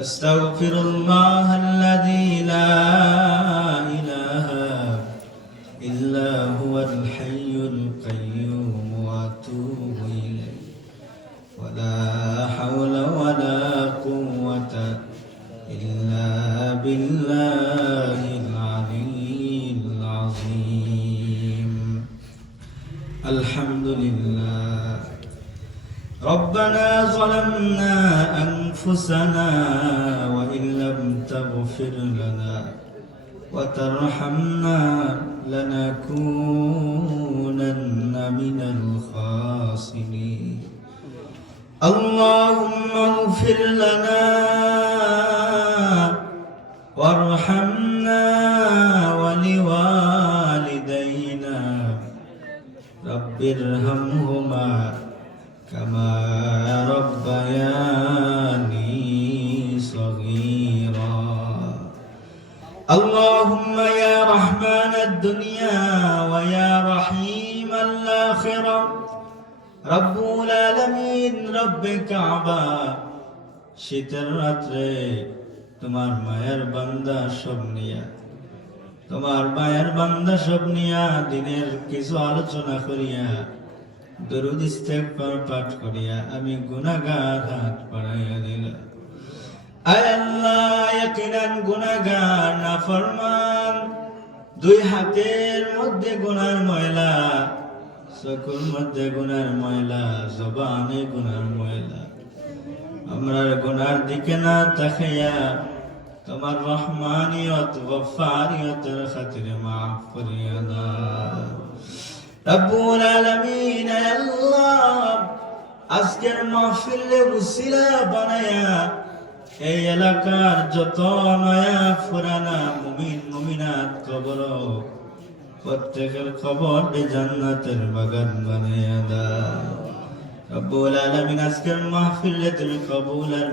أستغفر الله الذي لا إله إلا هو الحي القيوم وأتوب إليه. ولا حول ولا قوة إلا بالله العلي العظيم. الحمد لله ربنا ظلمنا أنفسنا وإن لم تغفر لنا وترحمنا لنكونن من الخاسرين اللهم اغفر لنا وارحمنا ولوالدينا رب ارحمهما كما ربياني صغيرا اللهم يا رحمن الدنيا ويا رحيم الآخرة رب العالمين رب কাবা শীতের রাত্রে তোমার মায়ের বান্দা সব নিয়া তোমার মায়ের বান্দা সব নিয়া দিনের কিছু আলোচনা করিয়া দরুদ ইস্তেগফার পাঠ করিয়া আমি গুনাহগার হাত বাড়াইয়া দিলাম। আয় আল্লাহ, ইয়াকিনান গুনাহগার, নাফরমান। দুই হাতের মধ্যে গুনার ময়লা, চকুর মধ্যে গুনার ময়লা, জবানে গুনার ময়লা। আমরা গুনার দিকে না তাকাইয়া তোমার রহমানিয়ত গফারিয়তের খাতিরে মাফ করিয়া দাও। রব্বুল আলামিন আল্লাহ, আজকের মাহফিলে উসিলা বানায়া এই এলাকার যত নয়া ফুরানা মুমিন, মুমিনাত কবর, প্রত্যেকের খবর জান্নাতের বাগান বানায়া দাও। রব্বুল আলামিন, আজকের মাহফিলে তুমি কবুল আর